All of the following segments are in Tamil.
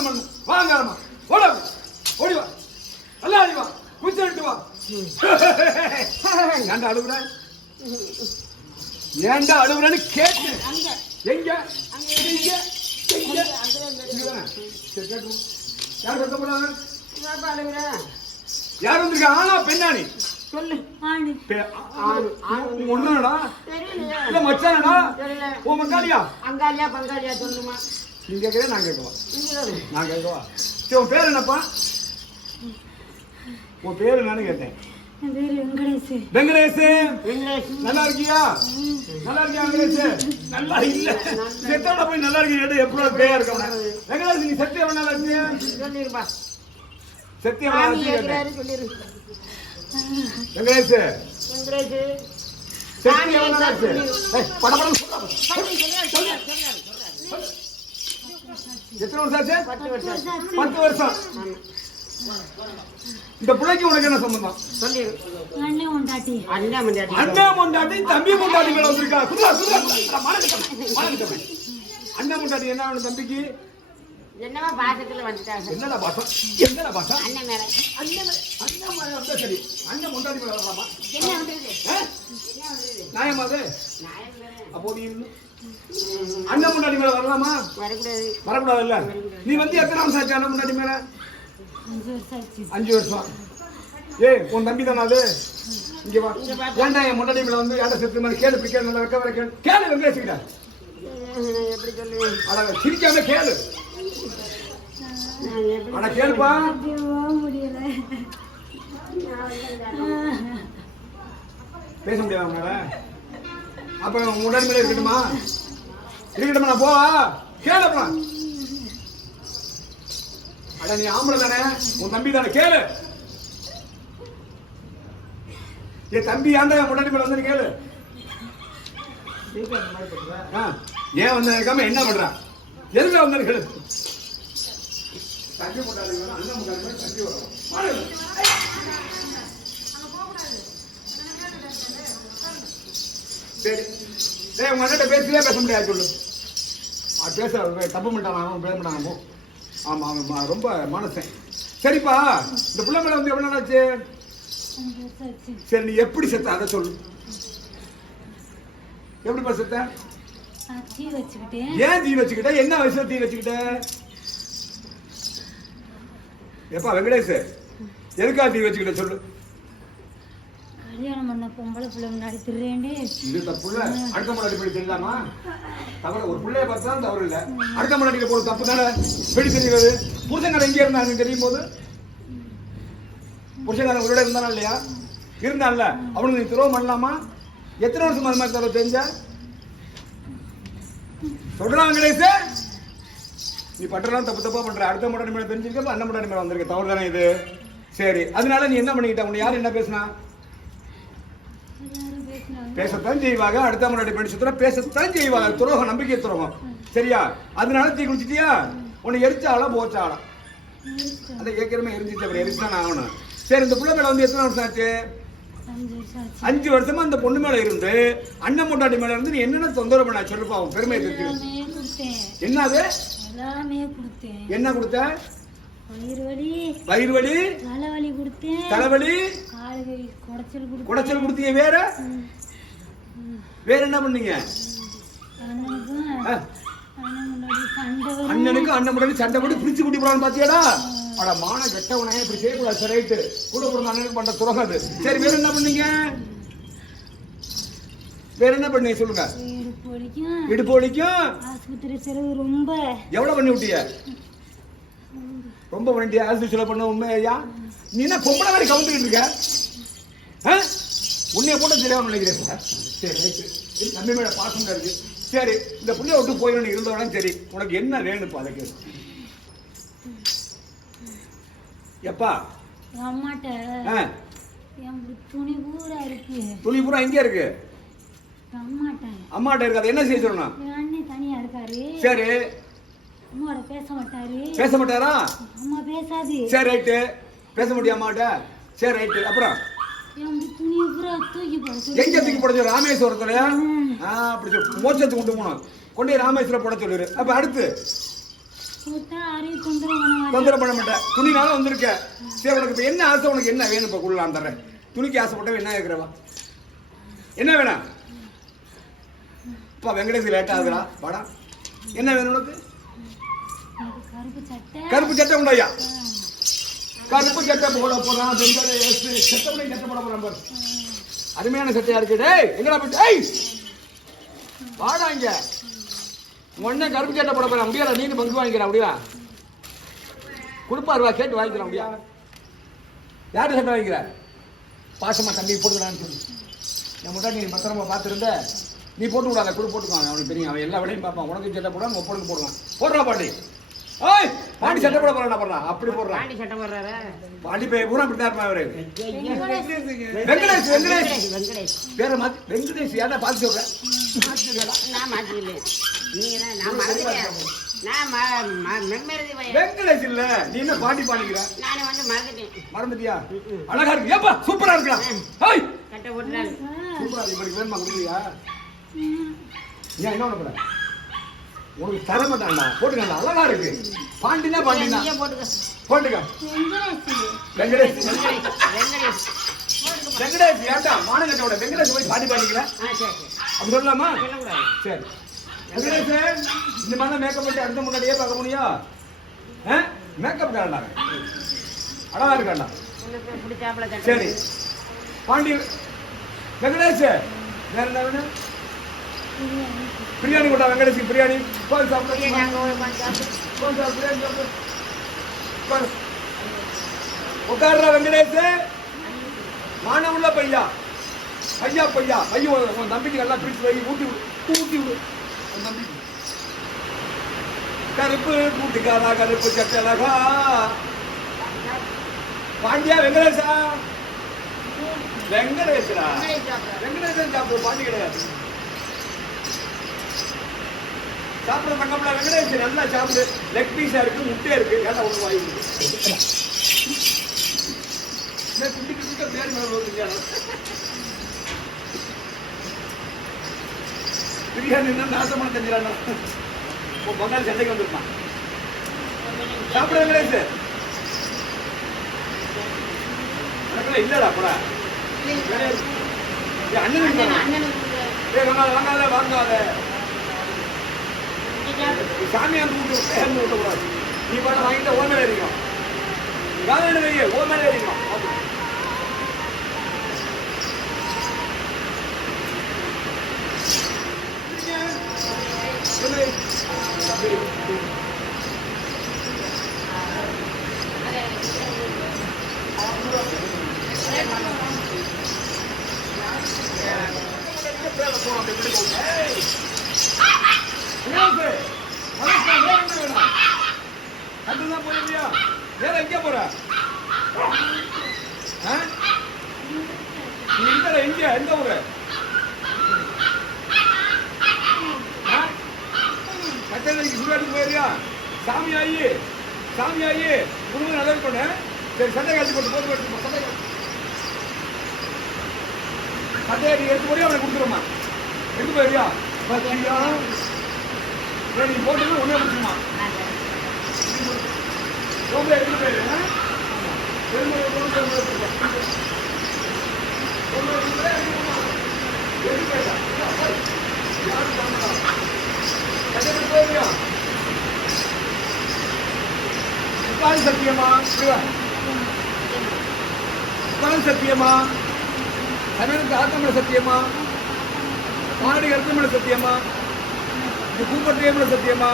நம்ம வாங்கலாமா ஓட ஓடி வா. நல்லா அடி வா குச்சிட்டு வா. ஏன்டா அழுகுற ஏன்டா அழுகுறன்னு கேட்டு. அங்க எங்க அங்க எங்க எங்க. யார் கொடுக்க போறாங்க யார் வந்திருக்கா? ஆனா பெண்ணாணி? சொல்லு. ஆணு. ஆண். ஒண்ணுடா இல்ல மச்சானடா? ஓ மங்காளியா அங்காளியா பங்காளியா சொல்லுமா. நீ கேட்கவே நான் கேட்கவா. நான் கேட்கவா சரி உன் பேர் என்னப்பா? உன் பேர் என்னன்னு கேட்டேன். என் பேரு வெங்கடேஷ் நல்லா இருக்கியா? நல்லா இருக்கியா வெங்கடேஷ் நல்லா இல்ல. செத்தோட போய் நல்லா இருக்கீங்க. எப்படி பேயா இருக்கவன வெங்கடேஷ் நீ செத்து எவ்வளவு நாள் ஆச்சு? சொல்லிருப்பா. செத்து வெங்கடேஷ் வெங்கடேஷ் செத்து எவ்வளவு சொல்றாரு சொல்றாரு சொல்றாரு. எத்தனை வருஷம் ஆச்சு? பத்து வருஷம். இந்த பிள்ளைக்கு உனக்கு என்ன சம்பந்தம்? அண்ணன் மண்டாடி அண்ணன் முண்டாட்டி தம்பி முண்டாட்டி மேல வந்திருக்கா. குதிரா குதிரா. அண்ணன் என்ன தம்பிக்கு? என்னவா பாசத்துல வந்துட்டாங்க? என்னடா பாசம்? என்னடா பாசம்? அண்ணன் மேல. அண்ணன் மேல- அண்ணன் மேல வந்தா சரி. அண்ணன் முண்டாட்டி மேல வரலாமா? என்ன வந்தது? ஆ? என்ன நியாயமா அது. அப்போ நீ இருந்து. அண்ணன் முன்னாடி மேல வரலாமா? வரக்கூடாது. வரக்கூடாது இல்ல? நீ வந்து எத்தனை வருஷம் ஆச்சு அண்ணன் முன்னாடி மேல? அஞ்சு வருஷம் ஏய் உன் தம்பி தானே அது? இங்க வா. ஏன்டா என் முன்னாடி மேல வந்து ஏட செத்து மாதிரி கேளு இப்படி கேளு நல்லா வைக்க வர கேளு. கேளு வெங்கடேஷ்கிட்ட நான் எப்படி சொல்லுவேன் அட சிரிக்காம கேளு. அட கேளுப்பா. முடியல. பேச முடியாது அவனால அப்ப மேல இருக்கட்டுமா? இருக்கட்டுமா நான் போவா? கேளுப்பா. அட நீ ஆம்பளை தானே? உன் தம்பி தானே? கேளு. என் தம்பி ஏன்டா முன்னாடி மேல வந்து கேளு. ஏன் வந்து இருக்காம என்ன பண்றான் எதுக்கு வந்து கேளு. தம்பி முன்னாடி வேணும் அண்ணன் முன்னாடி வேணும் தம்பி வரும். சரி. டேய் உங்க அண்ணன் பேசவே பேச முடியாது சொல்லு. அவன் பேச தப்பு பண்ணிட்டான் அவன் பேச மாட்டான் போ. ஆமா அவன் ம- ரொம்ப மனசன். சரிப்பா இந்த பிள்ளை மேல வந்து எவ்வளவு நாள் ஆச்சு? சரி நீ எப்படி செத்த? அதை சொல்லு. எப்படிப்பா செத்த? வச்சுக்கிட்டேன். ஏன் தீ வச்சுக்கிட்ட? என்ன வயசுல தீ வச்சுக்கிட்ட? எப்பா வெங்கடேஷ் எதுக்கா தீ வச்சுக்கிட்ட சொல்லு. கல்யாணம் பண்ண பொம்பளை பிள்ளை முன்னாடி இது தப்பு இல்ல அடுத்த முன்னாடி போய் தெரியலாமா தவறு ஒரு பிள்ளைய பார்த்தா தவறு இல்ல. அடுத்த முன்னாடி போற தப்பு தானே? வெடி தெரிகிறது? புருஷங்காரன் எங்க இருந்தாங்க தெரியும் போது புருஷங்காரன் உங்களோட இருந்தானா இல்லையா? இருந்தான்ல. அவனுக்கு நீ துரோகம் பண்ணலாமா? எத்தனை வருஷம் அது மாதிரி தர தெரிஞ்ச? சொல்றான் கணேச நீ பண்றலாம் தப்பு தப்பா பண்ற. அடுத்த முன்னாடி மேல தெரிஞ்சிருக்க அண்ணன் முன்னாடி மேல வந்திருக்க. தவறு தானே இது? சரி. அதனால நீ என்ன பண்ணிக்கிட்ட? உன்னை யார் என்ன பேசினா? பேசத்தான் செய்வாங்க அடுத்த முன்னாடி பண்ணி சுத்தர பேசத்தான் செய்வாங்க துரோகம் நம்பிக்கை துரோகம். சரியா? அதனால தீ குடிச்சிட்டியா உன்னை எரிச்சாளா போச்சாளா? இருக்கு. அதை கேட்கிறமே எரிஞ்சிச்சு அப்புறம் எரிச்சுதான் ஆகணும். சரி இந்த பிள்ளை மேல வந்து எத்தனை வருஷம் ஆச்சு? அஞ்சு வருஷம் அந்த பொண்ணு மேல இருந்து அண்ணன் முட்டாட்டி மேல இருந்து நீ என்னென்ன தொந்தரவு பண்ண? சொல்லுப்பா அவன் பெருமையை தெரிஞ்சு என்னது? எல்லாமே கொடுத்தேன். என்ன கொடுத்த? வயிறு வலி வயிறு வலி தலைவலி கொடுத்தேன். தலைவலி கால் வலி குடைச்சல் கொடுத்தேன். குடைச்சல் கொடுத்தீங்க வேற? வேற என்ன பண்ணீங்க? அண்ணனுக்கு அண்ணன் முன்னாடி சண்டை போட்டு பிரிச்சு குடி போறான்னு பாத்தியாடா? அட மான கெட்டவனே இப்படி செய்யக்கூடாது சரி ரைட்டு கூட பிறந்த அண்ணனுக்கு பண்ற துரோகம் அது. சரி வேற என்ன பண்ணீங்க? வேற என்ன பண்ணீங்க சொல்லுங்க? இடுப்பு வலிக்கும். ஆஸ்பத்திரி செலவு ரொம்ப. எவ்வளவு பண்ணி விட்டிய ரொம்ப பண்ணிட்டியா? ஆஸ்பத்திரியில பண்ண உண்மையா நீ என்ன பொம்பளை மாதிரி கவுந்துக்கிட்டு இருக்க? உன்னைய போட்டு தெரியாம நினைக்கிறேன் சார் தம்பி மேல பாசம் இருக்கு. சரி இந்த புள்ளைய விட்டு போயிடணும் இருந்தவனா சரி. உனக்கு என்ன வேணும்ப்பா அதை கேளு. எப்பா? அம்மாட்ட. துணி பூரா இருக்கு. துணி பூரா எங்க இருக்கு? அம்மாட்ட. அம்மாட்ட இருக்கு அதை என்ன செய்ய சொல்லணும் தனியா இருக்காரு. சரி. அம்மாவோட பேச மாட்டாரு. பேச மாட்டாரா? அம்மா பேசாது. சரி ரைட்டு. பேச முடியும் அம்மாட்ட? சரி ரைட்டு. அப்புறம். எங்க தூக்கி போட சொல்லு? ராமேஸ்வரத்துல? அப்படி சொல்லு. மோட்சத்துக்கு கொண்டு போனோம் கொண்டு ராமேஸ்வரம் போட சொல்லிரு. அப்ப அடுத்து? தொந்தரவு பண்ண மாட்டேன். துணினால வந்திருக்க. சரி உனக்கு இப்ப என்ன ஆசை? உனக்கு என்ன வேணும்? இப்ப குள்ளலாம் தர்றேன். துணிக்கு ஆசைப்பட்டவன் என்ன கேட்கிறவா என்ன வேணும்? இப்போ வெங்கடேஷ் லேட் ஆகுதுடா வாடா. என்ன வேணும் உனக்கு? கருப்பு சட்டை கருப்பு உண்டாயா? கருப்பு சட்டை போட போறான். வெங்கடேஷ் சட்டை உடைய சட்டை போட போறான் பாரு. அருமையான சட்டையா இருக்கு. டேய் எங்கடா போய் டேய் வாடா இங்க. உடனே கருப்பு சட்டை போட போறான். முடியாதா நீங்க பங்கு வாங்கிக்கிறேன் முடியா கொடுப்பாருவா கேட்டு வாங்கிக்கிறேன் முடியா யாரு சட்டை வாங்கிக்கிற? பாசமா தம்பி போட்டுக்கிறான்னு சொல்லி. என் நீ பத்திரமா பார்த்துருந்த. நீ போட்டு விடாத கூட போட்டுக்குவாங்க அவனுக்கு தெரியும். அவன் எல்லா வேலையும் பார்ப்பான். உனக்கு சட்டை போடுவான் பொண்ணுக்கு போடுவான் போடுறா பாண்டி ஓய் பாண்டி சட்டை போட போறான் போடுறான் அப்படி போடுறான் பாண்டி சட்டை போடுறாரா. பாண்டி பையன் பூரா அப்படி தான் இருப்பான் அவரு. வெங்கடேஷ். வெங்கடேஷ் வெங்கடேஷ். பேரை மாத்தி வெங்கடேஷ் ஏன்டா பார்த்து சொல்றேன்? நான் மாத்திக்கல. நீங்க நான் மறந்துட்டேன். வெங்கடேஷ் இல்ல. நீ என்ன பாண்டி பாடிக்கிற? நான் வந்து மறந்துட்டேன். மறந்துட்டியா? அழகா இருக்கு. ஏப்பா சூப்பரா இருக்கா ஹாய். சட்டை போட்டுறாரு சூப்பரா இருக்கு. வேணுமா கொடுக்குறியா? ஏன் என்ன பண்ண உனக்கு தர மாட்டான்டா போட்டுக்கண்டா அழகா இருக்கு. பாண்டினா பாண்டினா. போட்டுக்க. வெங்கடேஷ். வெங்கடேஷ். வெங்கடேஷ் ஏன்டா? மானகட்டோட வெங்கடேஷ் போய் பாடி பாடிக்கிற அப்படி சொல்லலாமா? சரி. வெங்கடேஷ் இந்த மாதிரி மேக்கப் பண்ணி அடுத்த முன்னாடியே பார்க்க முடியும் மேக்கப் காரண்டா அழகா இருக்காண்டா சரி. பாண்டி வெங்கடேஷ் வேற என்ன வேணும்? பிரியாணி கொண்டா வெங்கடேஷ் பிரியாணி? கொஞ்சம் சாப்பிட்டு. உட்காருடா வெங்கடேஷ். மானம் உள்ள பையா ஐயா பையா ஐயோ உன் தம்பிக்கு நல்லா பிடிச்சு வை. ஊட்டி விடு. ஊட்டி விடு. உன் தம்பிக்கு. கருப்பு கூட்டுக்காரா கருப்பு சட்டலகா பாண்டியா வெங்கடேஷா? வெங்கடேஷரா வெங்கடேஷ் சாப்பிட்றாரு வெங்கடேசன் சாப்பிடு. பாண்டி கிடையாது. சாப்பிட தங்கம்ல வெங்கடேஷ் நல்லா சாப்பிடு. லெக் பீஸா இருக்கு முட்டை இருக்கு. ஏன்னா ஒன்று வாங்கி குட்டி குட்டி பேர் மேல பிரியாணி நாசமான செஞ்சிடானா இப்போ பங்காளி சண்டைக்கு வந்திருப்பான். சாப்பிட வெங்கடேஷ். இல்லடா போடா? அண்ணனுக்கு வாங்காத வாங்காத. சாமி அந்த சாப்பிடு. சேர்ந்து விட்டக்கூடாது நீ பாட்ட வாங்கிட்டு ஓ மேலே இருக்கும் காலையில் வைய ஓ மேலே இருக்கும் அதுதான் போயிருந்தியா வேற எங்க போற? ஆ? நீ எங்க? எந்த ஊரு? கட்டளைக்கு சுடுகாட்டுக்கு போயிருக்கியா? சாமி ஆயி சாமி ஆயி குடும்பம் நல்லா இருக்கணும் சரி சண்டை கழிச்சு போட்டு போட்டு போட்டு சண்டை சண்டையை நீ எடுத்து போய் அவனை கொடுத்துருமா. எடுத்து போயிருக்கியா? பத்தியா நீ போட்டு ஒன்றே முடிச்சுமா ரொம்ப எடுத்து போயிரு சத்தியமா? சத்தியமா? கண்ணனுக்கு ஆத்தமல சத்தியமா? சத்தியமா? இந்த பூப்பட்டியமல சத்தியமா?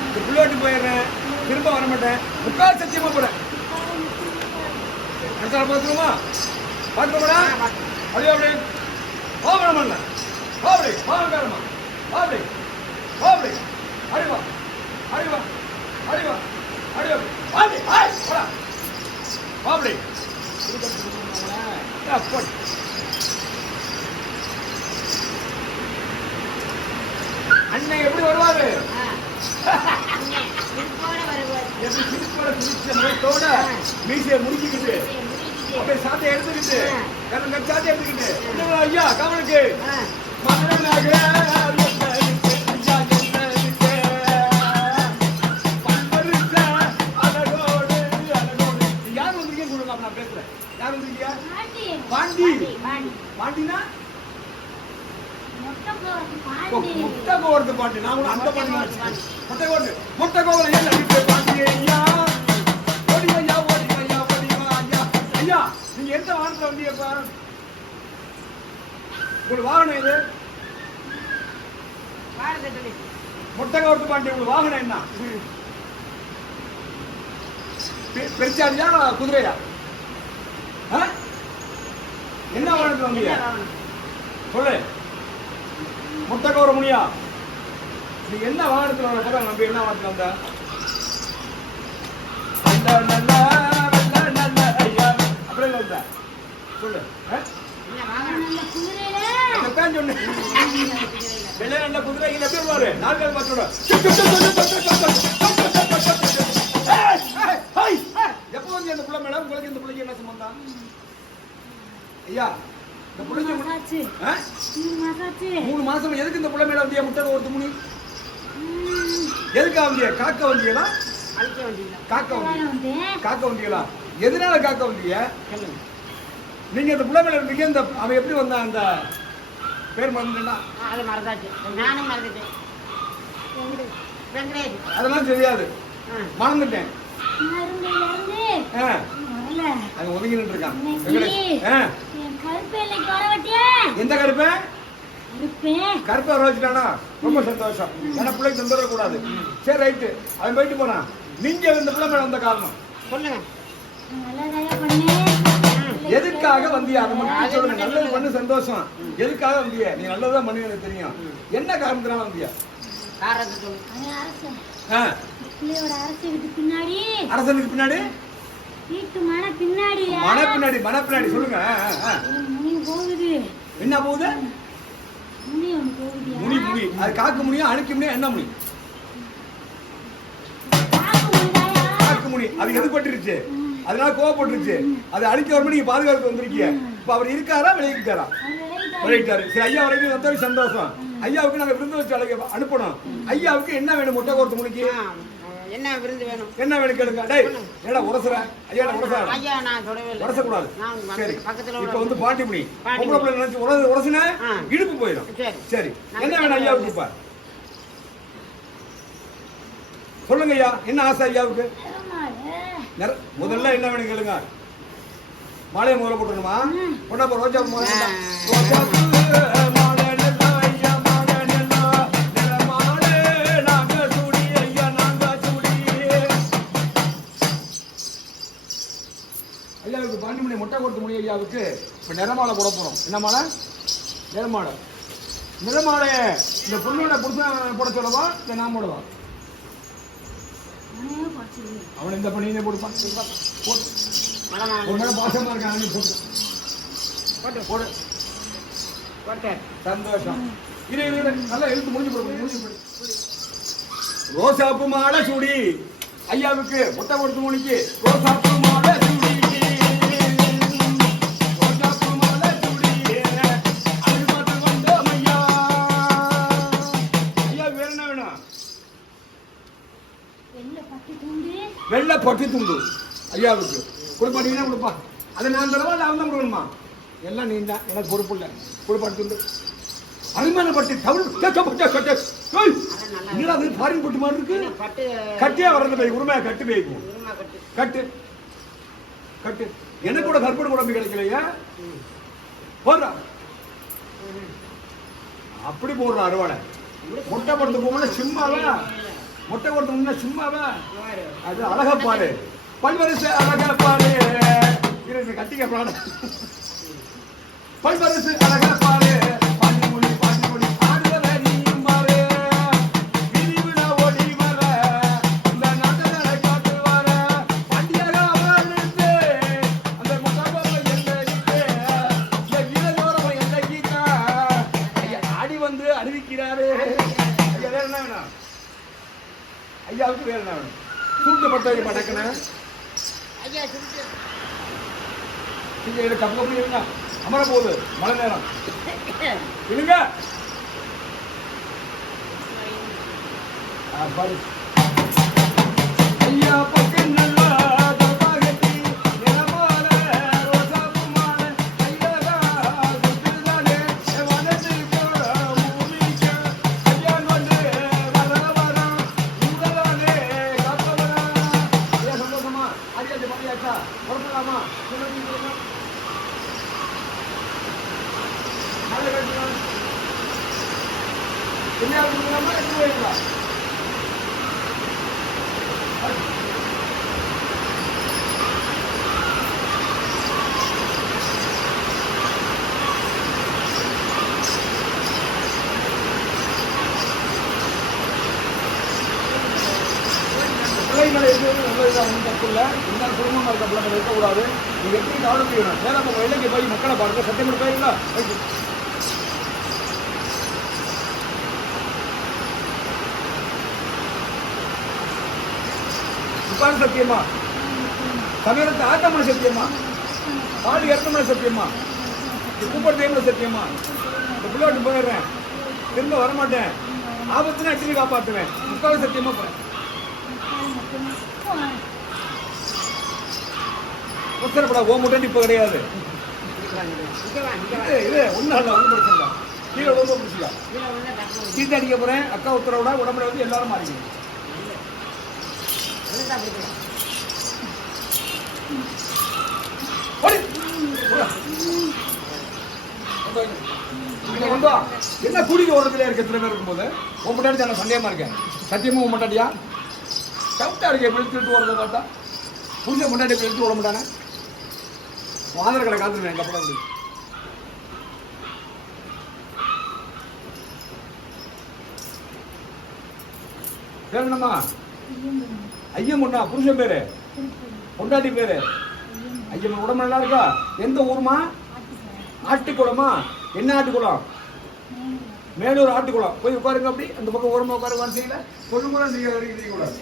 இந்த புள்ளோட்டு போயிடுறேன். திரும்ப வர மாட்டேன் உட்காந்து சத்தியமா போறேன் அடுத்த பார்த்துருமா பார்த்துருமா அப்படியே அப்படியே ஓபன பண்ண. அப்படி வாங்காரமா அப்படி அப்படி அடிவா. அடிவா. அடிவா. அடிவா. அப்படி ஆய் போடா. அப்படி அண்ணன் எப்படி வருவாரு? எப்படி சிரிப்போட சிரிச்ச முகத்தோட மீசையை முடிச்சுக்கிட்டு அப்படியே சாத்தை எடுத்துக்கிட்டு கண்ணு சாத்தை எடுத்துக்கிட்டு. ஐயா கவனுக்கு? மகனாக பாண்டி. பாண்டினா? மொட்டை கோவரத்து பாண்டி நான் கூட அந்த நினைச்சேன். முட்டை கோவரத்து முட்டை கோவரம் ஏன் ஐயா ஓடி ஐயா ஓடி ஐயா ஓடி வா ஐயா ஐயா நீங்க எந்த வாகனத்துல வந்தீங்கப்பா உங்களுக்கு வாகனம் இது முட்டை கோவரத்து பாண்டி உங்களுக்கு வாகனம் என்ன? பெ- பெருச்சாலியா குதிரையா? என்ன வாகனத்துல வந்தீங்க? சொல்லு. முட்டை கௌர முனியா நீ என்ன வாகனத்துல வர பக்கம் நம்பி என்ன வாகனத்துல வந்த நல்ல நல்ல நல்ல நல்ல ஐயா அப்படியே வந்த சொல்லு சொன்னேன் வெள்ளை நல்ல குதிரை இங்க எப்படி வருவாரு பேர் பார்த்தோட எப்போ வந்து அந்த புள்ள மேடம் உங்களுக்கு இந்த பிள்ளைக்கு என்ன சம்பந்தம் ஐயா மூணு மாசம் எதுக்கு இந்த புள்ள மேல வந்தியா? முட்டை ஒரு ம், எதுக்கு வந்தியா? காக்க வந்தியலா காக்க வந்தியா? காக்க வந்தியலா எதனால காக்க வந்தீங்க நீங்க இந்த புள்ள மேல இருந்தீங்க இந்த அவன் எப்படி வந்தான் அந்த பேர் மறந்துட்டா அது மறந்தாச்சு. நானும் மறந்துட்டேன். அதெல்லாம் தெரியாது. மறந்துட்டேன். நான் இருந்ததுல இருந்து ஆ, வரல அவன் ஒதுங்கி இருக்கான். எந்த கருப்பை? கருப்பை. வர வச்சுட்டானா? ரொம்ப சந்தோஷம். ஏன்னா பிள்ளைக்கு தொந்தரவு கூடாது சரி ரைட்டு அவன் போயிட்டு போனான். நீங்க இந்த பிள்ளை மேல வந்த காரணம். சொல்லுங்க. எதுக்காக வந்தியா? அதை மட்டும் சொல்லுங்க. நல்லது பண்ணு சந்தோஷம். எதுக்காக வந்தியா? நீ நல்லதா பண்ணி எனக்கு தெரியும். என்ன காரணத்தினால வந்தியா? காரணத்தை சொல்லுங்க அது அரசன். ஆ, பிள்ளையோட அரசுக்கு பின்னாடி. அரசனுக்கு பின்னாடி? பின்னாடி. மன பின்னாடி மன பின்னாடி சொல்லுங்க. என்ன போகுது? முனி முனி முனி. அது காக்கு முனியா அணுக்கு முனியா என்ன முனி? காக்கு முனி. அது எது பட்டுருச்சு? அதனால கோவப்பட்டுருச்சு. அது அழிக்க வரும்போது நீங்க பாதுகாப்பு வந்திருக்கீங்க. இப்ப அவர் இருக்காரா வெளியே இருக்காரா விளையிட்டாரு சரி ஐயா வரைக்கும் மொத்தம் சந்தோஷம். ஐயாவுக்கு நாங்க விருந்து வச்சு அழைக்க அனுப்பணும். ஐயாவுக்கு என்ன வேணும் முட்டை கோர்த்து முடிக்கு என்ன விருந்து வேணும்? என்ன வேணும் கேளுங்க. டேய் ஏடா உரசுற? ஐயா உரசுற ஐயா நான் தொடவே இல்லை. சரி. பக்கத்துல இப்ப வந்து பாட்டி பாட்டி பொம்பளை பிள்ளை நினைச்சு உரசு உரசுன. இடுப்பு போயிடும். சரி. என்ன வேணும் ஐயாவுக்கு இப்ப? சொல்லுங்க ஐயா என்ன ஆசை ஐயாவுக்கு? முதல்ல என்ன வேணும் கேளுங்க. மாலையை முதல்ல போட்டுருணுமா போ ரோஜா முட்டை கொடுத்து ஐயாவுக்கு இப்போ நிறமாலை போட போகிறோம் என்ன மாலை? நிறமாலை. நிறமாலை இந்த பொண்ணோட புருஷன் போட சொல்லவா? இல்லை நான் போடவா? அவன் இந்த பண்ணியே கொடுப்பான் போடு. மரமா உன் இருக்கான் போட்டு போட்டு போடு சந்தோஷம். இது இரு நல்லா எழுத்து முடிஞ்சு போடு முடிஞ்சு போடு. ரோசாப்பு மாலை சூடி. ஐயாவுக்கு முட்டை கொடுத்து மணிக்கு ரோசாப்பு மாலை சூடி. பட்டு துண்டு. ஐயாவுக்கு கொடுப்பாட்டீங்கன்னா கொடுப்பா அதை நான் தரவா இல்லை அவன் தான் கொடுக்கணுமா? எல்லாம் நீ தான். எனக்கு பொறுப்பு இல்லை. கொடுப்பாட்டு துண்டு. அருமையான பட்டு கேட்கப்பட்ட கட்டு என்னடா அது ஃபாரின் பட்டு மாதிரி இருக்கு. கட்டியா வர்றது போய் உரிமையா கட்டு போய்க்கும் கட்டு. கட்டு. எனக்கு கூட கற்பனை உடம்பு கிடைக்கலையா? போடுறா. அப்படி போடுறா அறுவாடை. முட்டை படுத்து போகணும் சும்மாவா முட்டை கொடுத்து முன்ன சும்மாவா அது அழகா பாரு பல்வரிசை அழகா பாரு கட்டிக்க பாடு பல்வரிசை அழகா பாரு சுருக்கப்பட்ட வைக்க மாட்டேங்கண்ணே ஐயா சுருட்டு நீங்க இதை கப்பு கப்பு இருங்க அமர போகுது மழை நேரம் இருங்க ஆ, பாரு. ஐயா பக்கம் இருக்கிறது நல்லதுதான் தப்புல தப்பு இல்லை. இருந்தாலும் குடும்பமாக இருக்க பிள்ளை மேலே இருக்கக்கூடாது. நீங்கள் எப்படி கவனம் செய்யணும்? நேரம் உங்கள் இலங்கை போய் மக்களை பாருங்க. சத்தியமணி போயிருங்களா உட்கார்ந்து சத்தியமா? சமீரத்தை ஆட்டமான சத்தியமா? பாடி இறக்கமான சத்தியமா? கூப்பிட டைம்ல சத்தியமா? இந்த பிள்ளையோட்டு போயிடுறேன். திரும்ப வரமாட்டேன். ஆபத்துனா அடிச்சு காப்பாற்றுவேன் முக்கால் சத்தியமா போறேன். அவசரப்பட ஓ முட்டை இப்ப கிடையாது. இது ஒன்றும் இல்லை. ஒன்றும் பிரச்சனை இல்லை. கீழே ரொம்ப பிடிச்சிக்கலாம் சீட்டு அடிக்க போறேன் அக்கா உத்தரவோட உடம்புல வந்து எல்லாரும் மாறிக்கணும். என்ன குடிக்க ஓரத்துல இருக்க? எத்தனை பேர் இருக்கும்போது. உன் முட்டாடி சந்தேகமா இருக்கேன். சத்தியமா உன் முட்டாடியா சவுட்டா அடிக்க விழுத்துட்டு திருட்டு ஓடுறத பார்த்தா புரிஞ்ச முன்னாடி எப்படி எடுத்து ஓட மாட்டானே? உன் ஆதார் கடை காத்துருவேன் எங்கள் அப்பா அப்படி. பேர் என்னம்மா? ஐயன் புருஷன் பேரு? பொண்டாட்டி பேரு? ஐயன் உடம்பு நல்லா இருக்கா? எந்த ஊருமா ஆட்டுக்குளமா என்ன ஆட்டுக்குளம்? மேலூர் ஆட்டுக்குளம். போய் உட்காருங்க அப்படி. அந்த பக்கம் ஓரமா உட்காருங்க செய்யல கொஞ்சம் கூட நீங்கள் கூடாது